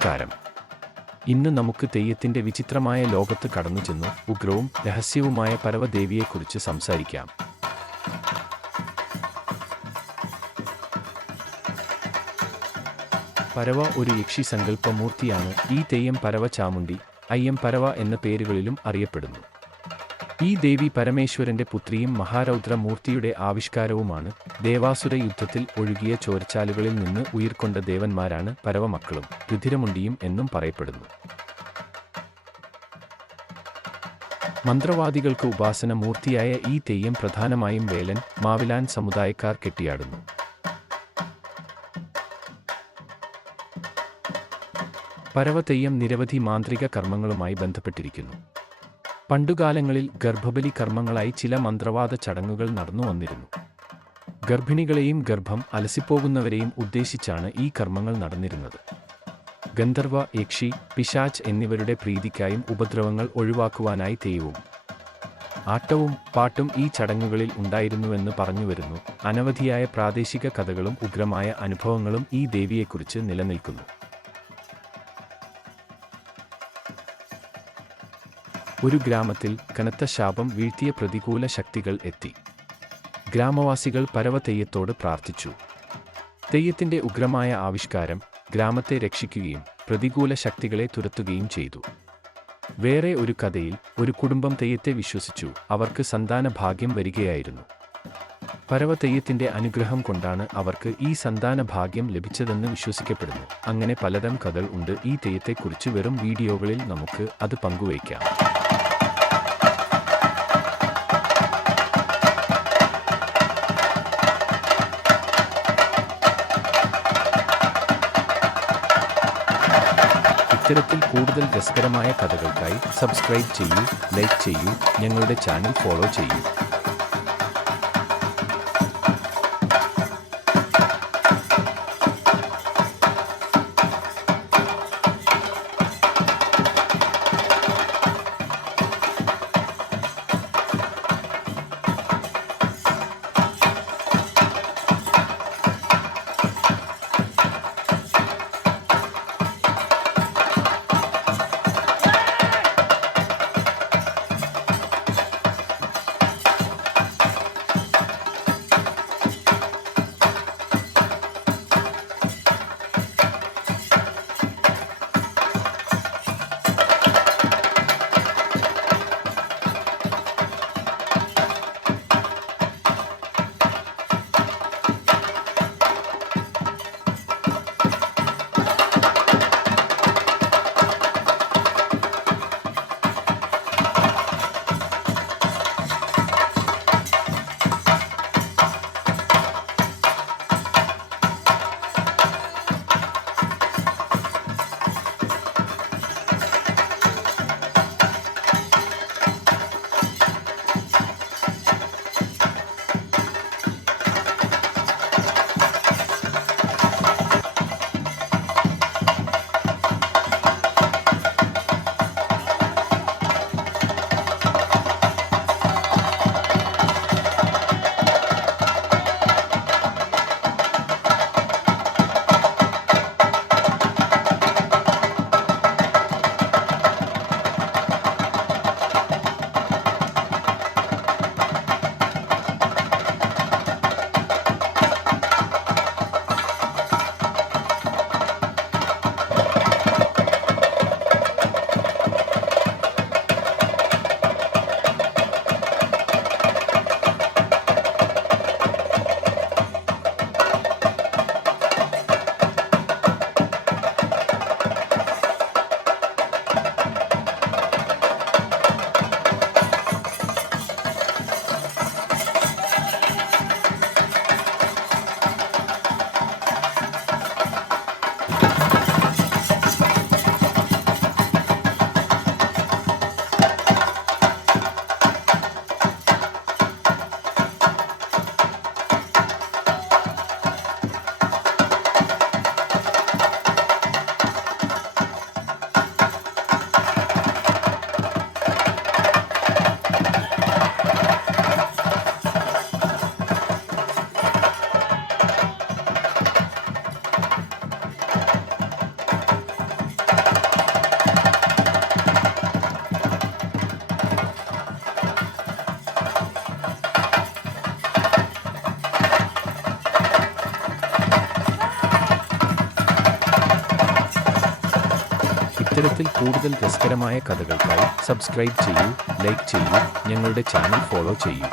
നമസ്കാരം. ഇന്ന് നമുക്ക് തെയ്യത്തിന്റെ വിചിത്രമായ ലോകത്ത് കടന്നുചെന്നു ഉഗ്രവും രഹസ്യവുമായ പരവദേവിയെക്കുറിച്ച് സംസാരിക്കാം. പരവ ഒരു യക്ഷി സങ്കല്പമൂർത്തിയാണ്. ഈ തെയ്യം പരവ ചാമുണ്ഡി, അയ്യം പരവ എന്ന പേരുകളിലും അറിയപ്പെടുന്നു. ഈ ദേവി പരമേശ്വരന്റെ പുത്രിയും മഹാരൗദ്ര മൂർത്തിയുടെ ആവിഷ്കാരവുമാണ്. ദേവാസുര യുദ്ധത്തിൽ ഒഴുകിയ ചോരച്ചാലുകളിൽ നിന്ന് ഉയിർക്കൊണ്ട ദേവന്മാരാണ് പരവ മക്കളും രുധിരമുണ്ടിയും എന്നും പറയപ്പെടുന്നു. മന്ത്രവാദികൾക്ക് ഉപാസന മൂർത്തിയായ ഈ തെയ്യം പ്രധാനമായും വേലൻ, മാവിലാൻ സമുദായക്കാർ കെട്ടിയാടുന്നു. പരവ തെയ്യം നിരവധി മാന്ത്രിക കർമ്മങ്ങളുമായി ബന്ധപ്പെട്ടിരിക്കുന്നു. പണ്ടുകാലങ്ങളിൽ ഗർഭബലി കർമ്മങ്ങളായി ചില മന്ത്രവാദ ചടങ്ങുകൾ നടന്നു വന്നിരുന്നു. ഗർഭിണികളെയും ഗർഭം അലസിപ്പോകുന്നവരെയും ഉദ്ദേശിച്ചാണ് ഈ കർമ്മങ്ങൾ നടന്നിരുന്നത്. ഗന്ധർവ, യക്ഷി, പിശാച് എന്നിവരുടെ പ്രീതിക്കായും ഉപദ്രവങ്ങൾ ഒഴിവാക്കുവാനായി തെയ്യവും ആട്ടവും പാട്ടും ഈ ചടങ്ങുകളിൽ ഉണ്ടായിരുന്നുവെന്ന് പറഞ്ഞുവരുന്നു. അനവധിയായ പ്രാദേശിക കഥകളും ഉഗ്രമായ അനുഭവങ്ങളും ഈ ദേവിയെക്കുറിച്ച് നിലനിൽക്കുന്നു. ഒരു ഗ്രാമത്തിൽ കനത്ത ശാപം വീഴ്ത്തിയ പ്രതികൂല ശക്തികൾ എത്തി. ഗ്രാമവാസികൾ പരവ തെയ്യത്തോട് പ്രാർത്ഥിച്ചു. തെയ്യത്തിന്റെ ഉഗ്രമായ ആവിഷ്കാരം ഗ്രാമത്തെ രക്ഷിക്കുകയും പ്രതികൂല ശക്തികളെ തുരത്തുകയും ചെയ്തു. വേറെ ഒരു കഥയിൽ ഒരു കുടുംബം തെയ്യത്തെ വിശ്വസിച്ചു. അവർക്ക് സന്താന ഭാഗ്യം വരികയായിരുന്നു. പരവ തെയ്യത്തിന്റെ അനുഗ്രഹം കൊണ്ടാണ് അവർക്ക് ഈ സന്താന ഭാഗ്യം ലഭിച്ചതെന്ന് വിശ്വസിക്കപ്പെടുന്നു. അങ്ങനെ പലതരം കഥകൾ ഉണ്ട്. ഈ തെയ്യത്തെക്കുറിച്ച് വെറും വീഡിയോകളിൽ നമുക്ക് അത് പങ്കുവയ്ക്കാം. ഇത്തരത്തിൽ കൂടുതൽ രസകരമായ കഥകൾക്കായി സബ്സ്ക്രൈബ് ചെയ്യൂ, ലൈക്ക് ചെയ്യൂ, ഞങ്ങളുടെ ചാനൽ ഫോളോ ചെയ്യൂ. ഇത്തരത്തിൽ കൂടുതൽ രസകരമായ കഥകൾക്കായി സബ്സ്ക്രൈബ് ചെയ്യൂ, ലൈക്ക് ചെയ്യൂ, ഞങ്ങളുടെ ചാനൽ ഫോളോ ചെയ്യൂ.